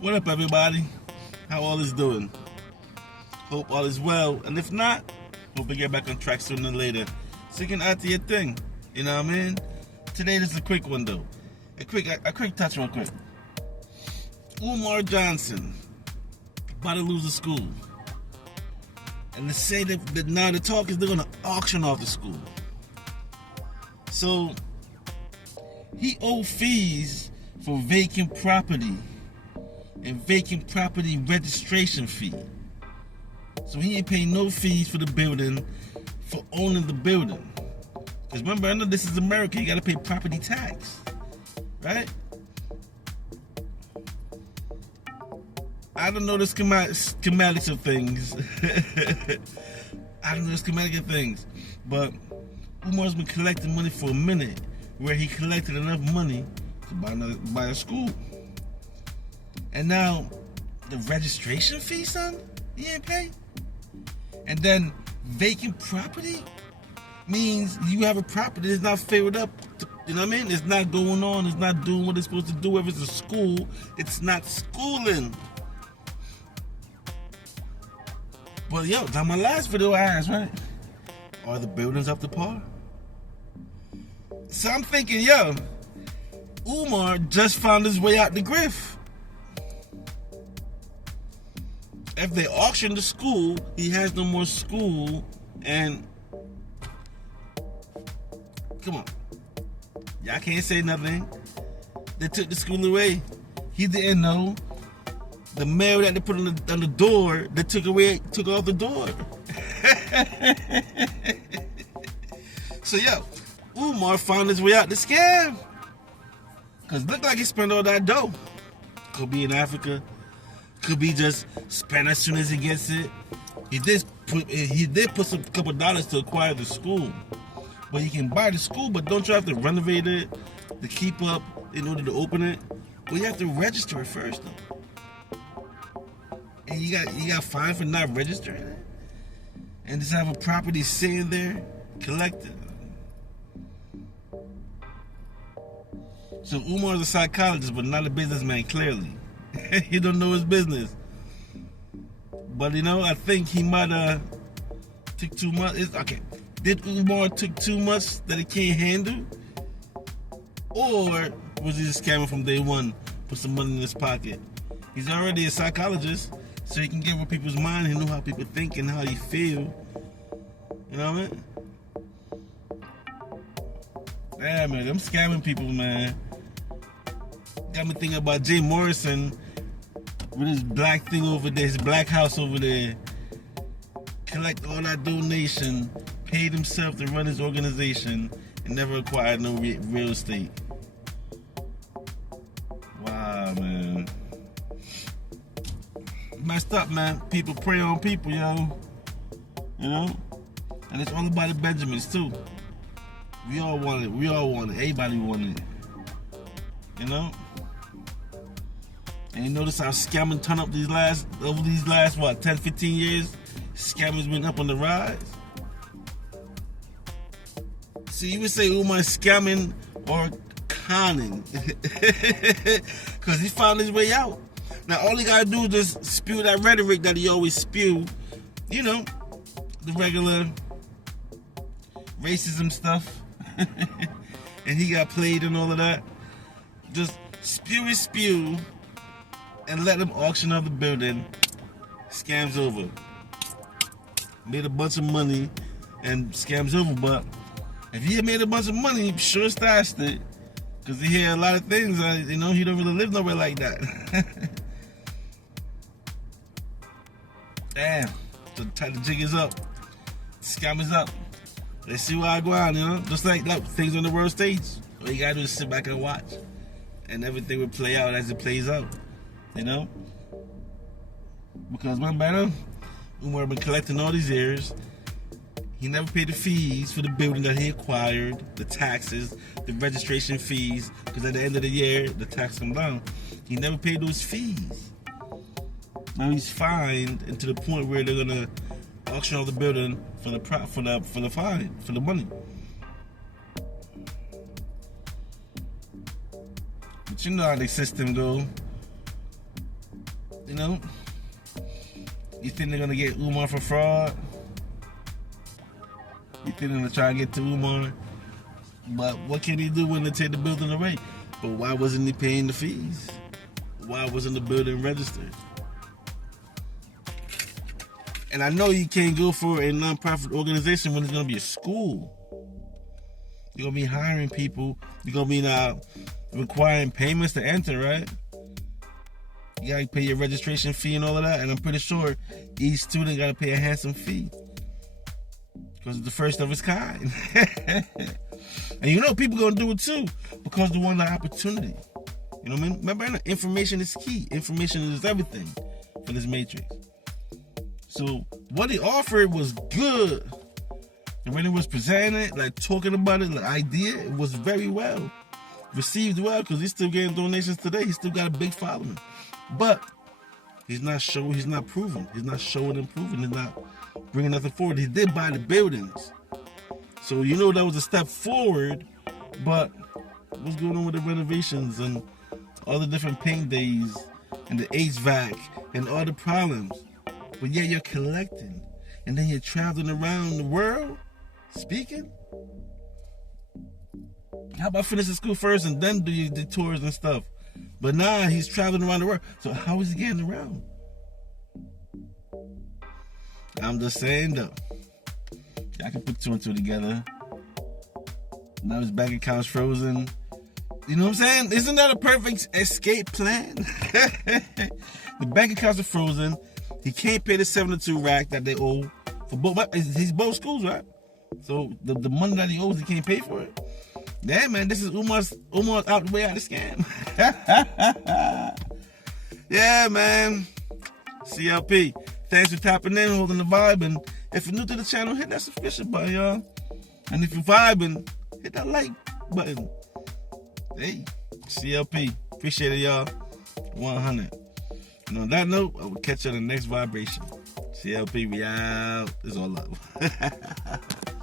What up, everybody? How all is doing? Hope all is well, and if not, hope we get back on track sooner than later, so you can add to your thing. You know what I mean? Today, this is a quick one though. A quick touch, real quick. Umar Johnson about to lose the school, and they say that now the talk is they're gonna auction off the school. So he owed fees for vacant property and vacant property registration fee. So he ain't paying no fees for the building, for owning the building. Because remember, I know this is America, you gotta pay property tax, right? I don't know the schematics of things. I don't know the schematic of things. But Umar's been collecting money for a minute, where he collected enough money to buy a school. And now, the registration fee, son, he ain't pay. And then, vacant property means you have a property that's not figured up. You know what I mean? It's not going on. It's not doing what it's supposed to do. If it's a school, it's not schooling. But yo, on my last video I asked, right? Are the buildings up to par? So I'm thinking, yo, Umar just found his way out the grift. If they auction the school, he has no more school, and come on, y'all can't say nothing. They took the school away. He didn't know. The mail that they put on the door, they took off the door. So yeah, Umar found his way out the scam. Cause it looked like he spent all that dough. Could be in Africa. Could be just spent as soon as he gets it. He did put some couple dollars to acquire the school. But you can buy the school, but don't you have to renovate it to keep up in order to open it? Well, you have to register it first though. And you got fined for not registering it. And just have a property sitting there collected. So Umar's a psychologist, but not a businessman, clearly. He don't know his business. But you know, I think he might have took too much. Okay, did Umar took too much that he can't handle? Or was he just scamming from day one, put some money in his pocket? He's already a psychologist, so he can get with people's mind. He know how people think and how you feel. You know what I mean? Yeah, man, them scamming people, man. Got me thinking about Jay Morrison with his black thing over there, his black house over there. Collect all that donation, paid himself to run his organization, and never acquired no real estate. Wow, man. Messed up, man. People prey on people, yo. You know? And it's all about the Benjamins, too. We all want it. Everybody want it. You know? And you notice how scamming turned up over these last, 10, 15 years? Scammers went up on the rise. See, you would say Umar scamming or conning. Because he found his way out. Now, all he got to do is just spew that rhetoric that he always spew. You know, the regular racism stuff. And he got played and all of that. Just spew and let them auction off the building. Scam's over. Made a bunch of money and scam's over. But if he had made a bunch of money, he sure stashed it. Because he hear a lot of things, he don't really live nowhere like that. Damn, the jig is up. The scam is up. Let's see what I go on, Just like things on the world stage. All you gotta do is sit back and watch. And everything will play out as it plays out. Because remember, Umar been collecting all these years. He never paid the fees for the building that he acquired, the taxes, the registration fees, because at the end of the year, the tax come down. He never paid those fees. Now he's fined, and to the point where they're gonna auction off the building for the fine, for the money. But you know how the system go. know, you think they're gonna get Umar for fraud? You think they're gonna try to get to Umar? But what can he do when they take the building away? But why wasn't he paying the fees? Why wasn't the building registered? And I know you can't go for a non-profit organization when it's gonna be a school. You're gonna be hiring people. You're gonna be requiring payments to enter, right? You gotta pay your registration fee and all of that. And I'm pretty sure each student gotta pay a handsome fee because it's the first of its kind. And you know people gonna do it too because they want the opportunity. You know what I mean? Remember, information is key. Information is everything for this matrix. So what he offered was good. And when it was presented, like talking about it, the idea, it was very well received well because he's still getting donations today. He's still got a big following. But he's not showing, he's not proving. He's not showing and proving. He's not bringing nothing forward. He did buy the buildings. So you know that was a step forward. But what's going on with the renovations and all the different paint days and the HVAC and all the problems? But yeah, you're collecting. And then you're traveling around the world speaking? How about finishing school first and then do your tours and stuff? But nah, he's traveling around the world. So how is he getting around? I'm just saying though. I can put two and two together. Now his bank account's frozen. You know what I'm saying? Isn't that a perfect escape plan? The bank accounts are frozen. He can't pay the 72 rack that they owe for both. He's both schools, right? So the money that he owes, he can't pay for it. Yeah, man, this is Umar's out the way out of the scam. Yeah, man. CLP. Thanks for tapping in, holding the vibe. And if you're new to the channel, hit that subscription button, y'all. And if you're vibing, hit that like button. Hey, CLP. Appreciate it, y'all. 100. And on that note, I will catch you on the next vibration. CLP, we out. It's all love.